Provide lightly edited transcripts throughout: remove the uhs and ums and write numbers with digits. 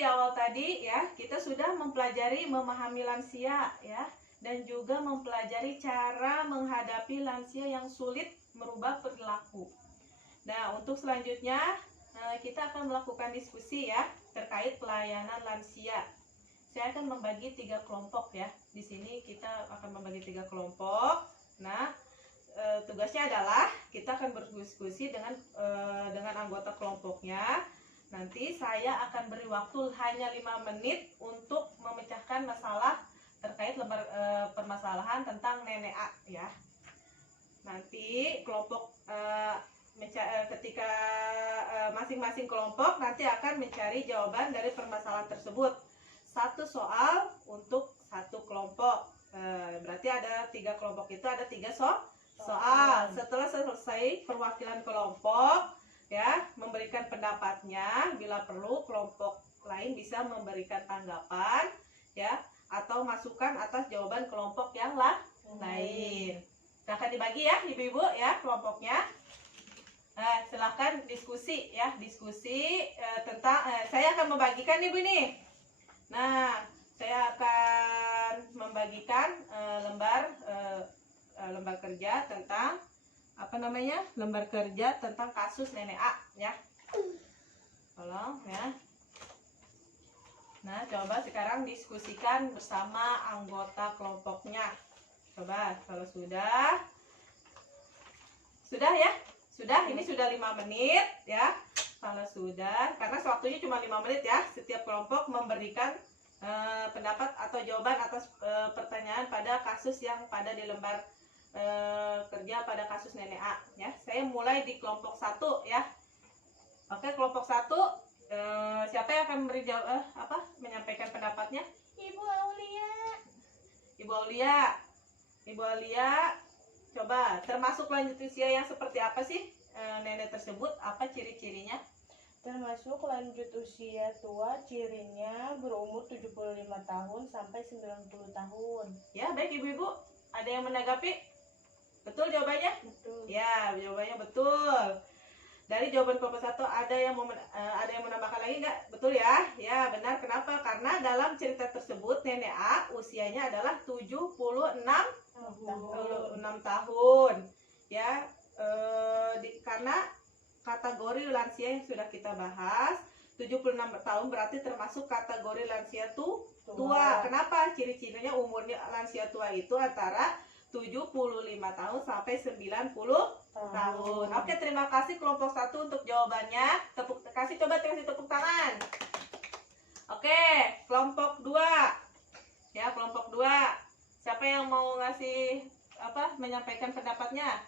di awal tadi ya, kita sudah mempelajari memahami lansia ya, dan juga mempelajari cara menghadapi lansia yang sulit merubah perilaku. Nah, untuk selanjutnya kita akan melakukan diskusi ya terkait pelayanan lansia. Saya akan membagi 3 kelompok ya. Di sini kita akan membagi 3 kelompok. Nah, tugasnya adalah kita akan berdiskusi dengan anggota kelompoknya. Nanti saya akan beri waktu hanya 5 menit untuk memecahkan masalah terkait permasalahan tentang nenek A ya. Nanti kelompok ketika masing-masing kelompok nanti akan mencari jawaban dari permasalahan tersebut. 1 soal untuk 1 kelompok. Berarti ada 3 kelompok itu ada 3 soal. Setelah selesai perwakilan kelompok ya memberikan pendapatnya, bila perlu kelompok lain bisa memberikan tanggapan ya atau masukan atas jawaban kelompok yang lain. Silahkan dibagi ya ibu-ibu ya kelompoknya. Silahkan diskusi ya, tentang saya akan membagikan ibu ini. Nah, saya akan membagikan lembar kerja tentang lembar kerja tentang kasus nenek A ya. Tolong ya. Nah, coba sekarang diskusikan bersama anggota kelompoknya. Coba kalau sudah ya. Sudah, ini sudah 5 menit ya. Kalau sudah, karena waktunya cuma 5 menit ya. Setiap kelompok memberikan pendapat atau jawaban atas pertanyaan pada kasus yang pada di lembar kerja pada kasus nenek A ya. Saya mulai di kelompok 1 ya. Oke, kelompok 1 siapa yang akan menyampaikan pendapatnya? Ibu Aulia. Coba, termasuk lanjut usia yang seperti apa sih nenek tersebut? Apa ciri-cirinya? Termasuk lanjut usia tua, cirinya berumur 75 tahun sampai 90 tahun. Ya, baik ibu-ibu. Ada yang menanggapi? Betul jawabannya? Betul. Ya, jawabannya betul. Dari jawaban kelompok 1 ada yang menambahkan lagi nggak? Betul ya? Ya, benar. Kenapa? Karena dalam cerita tersebut nenek A usianya adalah 76 tahun. Ya, karena kategori lansia yang sudah kita bahas, 76 tahun berarti termasuk kategori lansia tua. Kenapa? Ciri-cirinya umurnya lansia tua itu antara 75 tahun sampai 90 tahun. Oke, terima kasih kelompok 1 untuk jawabannya. Kasih tepuk tangan. Oke, kelompok 2. Ya, kelompok 2. Siapa yang mau menyampaikan pendapatnya?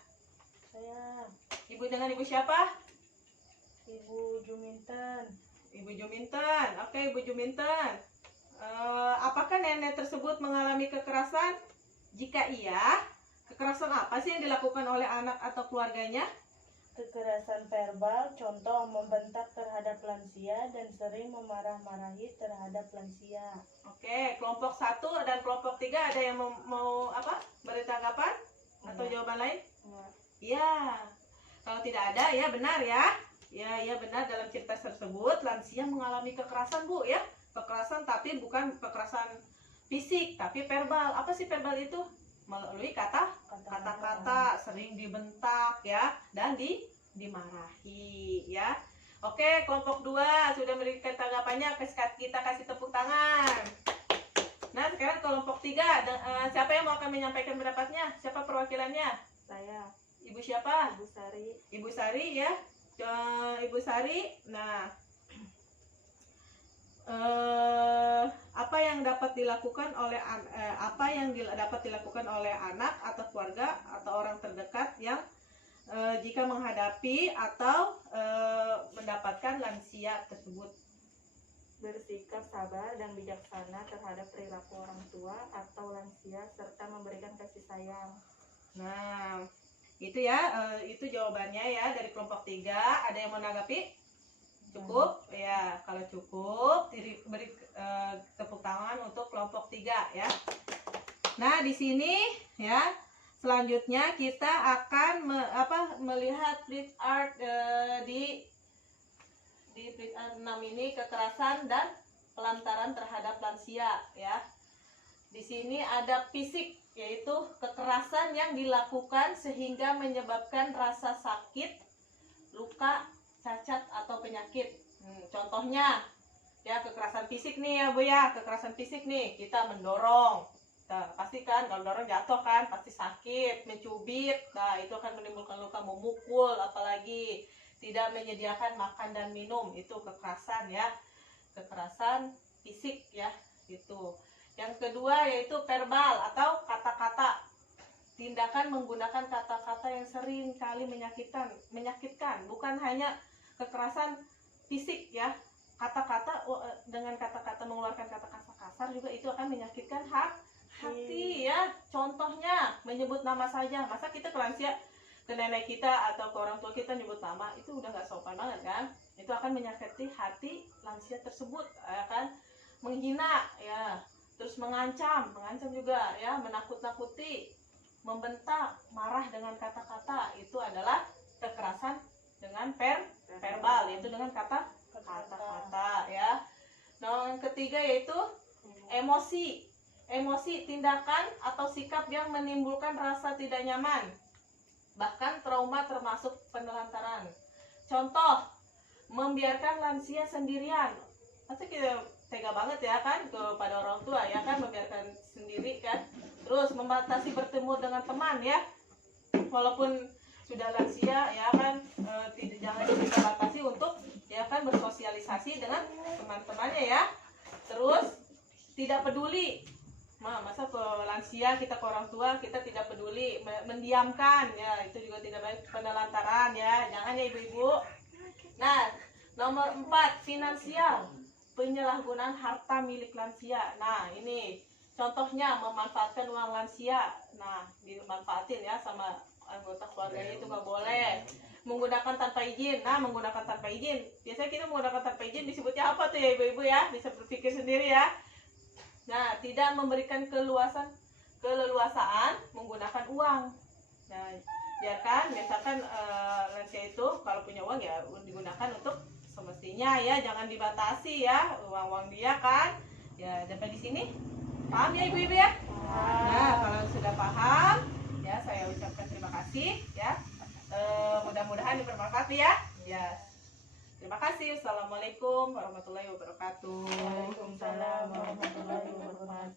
Saya. Ibu dengan ibu siapa? Ibu Juminten. Oke, Ibu Juminten. Apakah nenek tersebut mengalami kekerasan? Jika iya, kekerasan apa sih yang dilakukan oleh anak atau keluarganya? Kekerasan verbal, contoh membentak terhadap lansia dan sering memarah-marahi terhadap lansia. Oke, kelompok 1 dan kelompok 3 ada yang mau beri tanggapan atau jawaban lain? Iya. Kalau tidak ada, ya benar ya. Ya benar, dalam cerita tersebut lansia mengalami kekerasan Bu ya. Kekerasan tapi bukan kekerasan fisik, tapi verbal. Apa sih verbal itu? Melalui kata-kata, sering dibentak ya dan dimarahi ya. Oke, kelompok 2 sudah memberikan tanggapannya, kita kasih tepuk tangan. Nah, sekarang kelompok 3, siapa yang mau akan menyampaikan pendapatnya? Siapa perwakilannya? Saya. Ibu siapa? Ibu Sari. Ibu Sari ya. Ibu Sari. Nah, apa yang dapat dilakukan oleh anak atau keluarga atau orang terdekat yang jika menghadapi atau mendapatkan lansia tersebut? Bersikap sabar dan bijaksana terhadap perilaku orang tua atau lansia serta memberikan kasih sayang. Nah, itu ya, itu jawabannya ya dari kelompok 3. Ada yang menanggapi? Cukup? Ya, kalau cukup beri tepuk tangan untuk kelompok 3 ya. Nah, di sini ya, selanjutnya kita akan melihat flip art di flip art 6 ini, kekerasan dan pelantaran terhadap lansia ya. Di sini ada fisik, yaitu kekerasan yang dilakukan sehingga menyebabkan rasa sakit, luka, cacat atau penyakit. Contohnya ya kekerasan fisik nih ya Bu ya, kekerasan fisik nih kita mendorong. Nah, pasti kan kalau dorong jatuh kan pasti sakit, mencubit. Nah, itu akan menimbulkan luka, memukul, apalagi tidak menyediakan makan dan minum, itu kekerasan ya. Kekerasan fisik ya, gitu. Yang kedua yaitu verbal atau kata-kata. Tindakan menggunakan kata-kata yang sering kali menyakitkan, bukan hanya kekerasan fisik ya. Kata-kata dengan kata-kata mengeluarkan kata-kata kasar juga itu akan menyakitkan hati ya. Contohnya menyebut nama saja. Masa kita ke lansia, ke nenek kita atau ke orang tua kita nyebut nama, itu udah nggak sopan banget kan. Itu akan menyakiti hati lansia tersebut ya kan. Menghina ya, terus mengancam juga ya, menakut-nakuti, membentak, marah dengan kata-kata, itu adalah kekerasan dengan verbal, yaitu dengan kata-kata ya. Nah, yang ketiga yaitu emosi. Emosi, tindakan atau sikap yang menimbulkan rasa tidak nyaman, bahkan trauma termasuk penelantaran. Contoh, membiarkan lansia sendirian. Pasti kita tega banget ya kan kepada orang tua ya kan, membiarkan sendiri kan. Terus membatasi bertemu dengan teman ya, walaupun sudah lansia ya kan, jangan dibatasi untuk ya kan bersosialisasi dengan teman-temannya ya. Terus tidak peduli. Masa ke lansia kita ke orang tua kita tidak peduli, mendiamkan ya, itu juga tidak baik, penelantaran ya, jangan ya ibu-ibu. Nah, nomor 4, finansial, penyalahgunaan harta milik lansia. Nah, ini contohnya memanfaatkan uang lansia. Nah, dimanfaatin ya sama anggota keluarganya, itu nggak boleh. Menggunakan tanpa izin. Nah, menggunakan tanpa izin, biasanya kita menggunakan tanpa izin disebutnya apa tuh ya ibu-ibu ya, bisa berpikir sendiri ya. Nah, tidak memberikan keleluasaan menggunakan uang. Nah, biarkan misalkan lansia itu kalau punya uang ya digunakan untuk semestinya ya, jangan dibatasi ya uang dia kan. Ya, sampai di sini paham ya ibu-ibu ya? Nah, kalau sudah paham ya, saya ucapkan terima kasih ya. Mudah-mudahan bermanfaat ya. Ya. Terima kasih. Assalamualaikum warahmatullahi wabarakatuh. Waalaikumsalam warahmatullahi wabarakatuh.